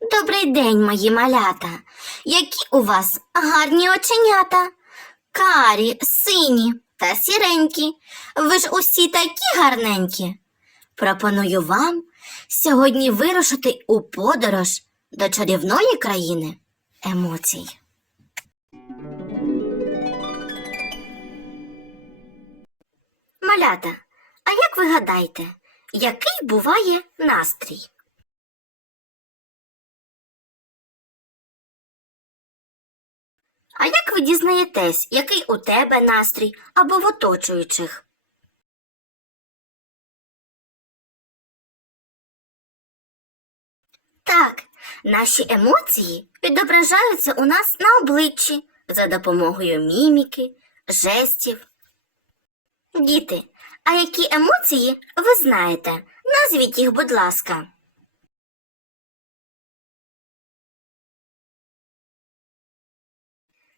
Добрий день, мої малята. Які у вас гарні оченята? Карі, сині та сіренькі. Ви ж усі такі гарненькі. Пропоную вам сьогодні вирушити у подорож до чарівної країни емоцій. Малята, а як ви гадаєте, який буває настрій? А як ви дізнаєтесь, який у тебе настрій або в оточуючих? Так, наші емоції відображаються у нас на обличчі за допомогою міміки, жестів. Діти, а які емоції ви знаєте? Назвіть їх, будь ласка.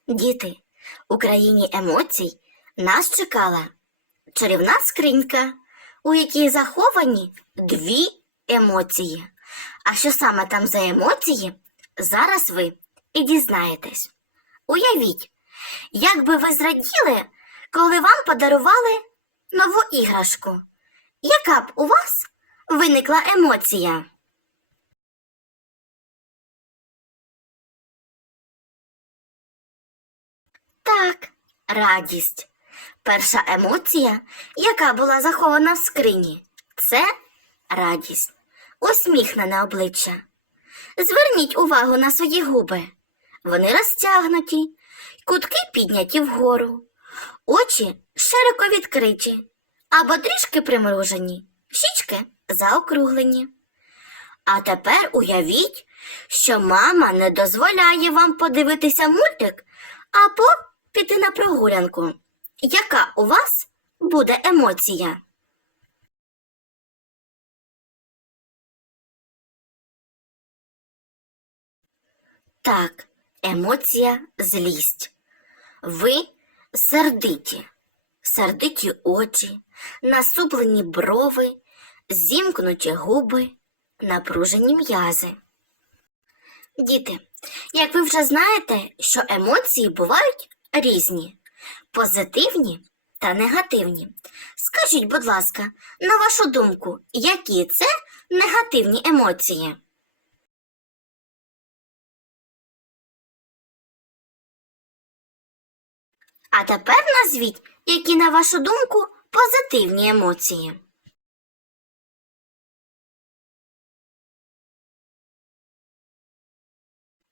Діти, у країні емоцій нас чекала чарівна скринька, у якій заховані дві емоції. А що саме там за емоції, зараз ви і дізнаєтесь. Уявіть, як би ви зраділи, коли вам подарували нову іграшку. Яка б у вас виникла емоція? Так, радість. Перша емоція, яка була захована в скрині, це радість, усміхнене обличчя. Зверніть увагу на свої губи. Вони розтягнуті, кутки підняті вгору, очі широко відкриті або трішки примружені, щічки заокруглені. А тепер уявіть, що мама не дозволяє вам подивитися мультик або піти на прогулянку. Яка у вас буде емоція? Так, емоція злість. Ви сердиті, сердиті очі, насуплені брови, зімкнуті губи, напружені м'язи. Діти, як ви вже знаєте, що емоції бувають різні, позитивні та негативні. Скажіть, будь ласка, на вашу думку, які це негативні емоції? А тепер назвіть, які, на вашу думку, позитивні емоції.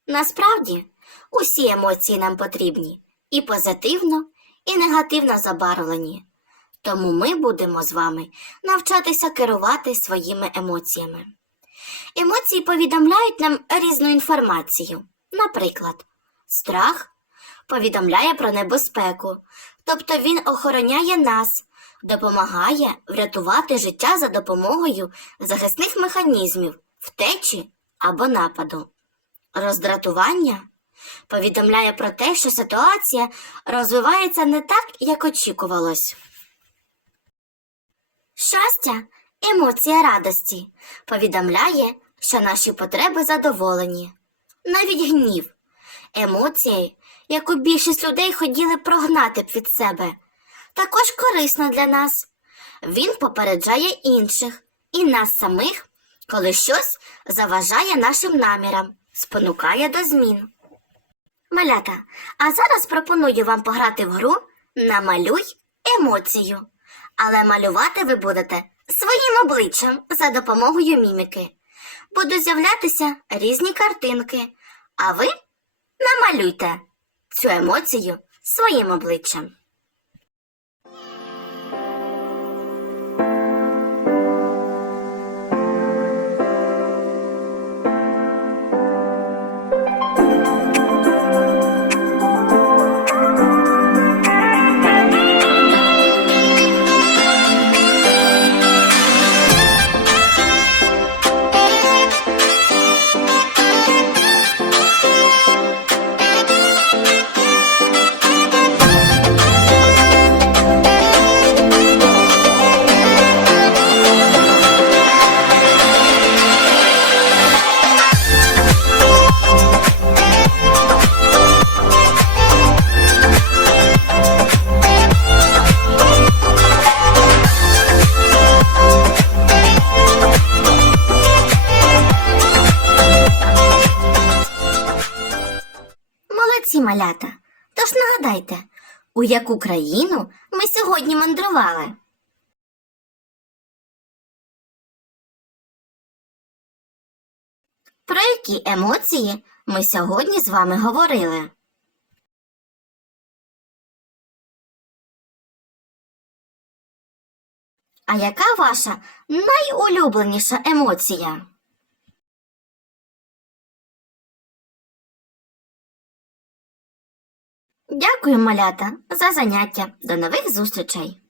Насправді, усі емоції нам потрібні і позитивно, і негативно забарвлені. Тому ми будемо з вами навчатися керувати своїми емоціями. Емоції повідомляють нам різну інформацію. Наприклад, страх повідомляє про небезпеку, тобто він охороняє нас, допомагає врятувати життя за допомогою захисних механізмів, втечі або нападу. Роздратування повідомляє про те, що ситуація розвивається не так, як очікувалось. Щастя, емоція радості повідомляє, що наші потреби задоволені. Навіть гнів, емоція, яку більшість людей хотіли прогнати б від себе, також корисна для нас. Він попереджає інших і нас самих, коли щось заважає нашим намірам, спонукає до змін. Малята, а зараз пропоную вам пограти в гру Намалюй емоцію. Але малювати ви будете своїм обличчям за допомогою міміки. Будуть з'являтися різні картинки, а ви намалюйте цю емоцію своїм обличчям. Малята. Тож нагадайте, у яку країну ми сьогодні мандрували? Про які емоції ми сьогодні з вами говорили? А яка ваша найулюбленіша емоція? Дякую, малята, за заняття. До нових зустрічей!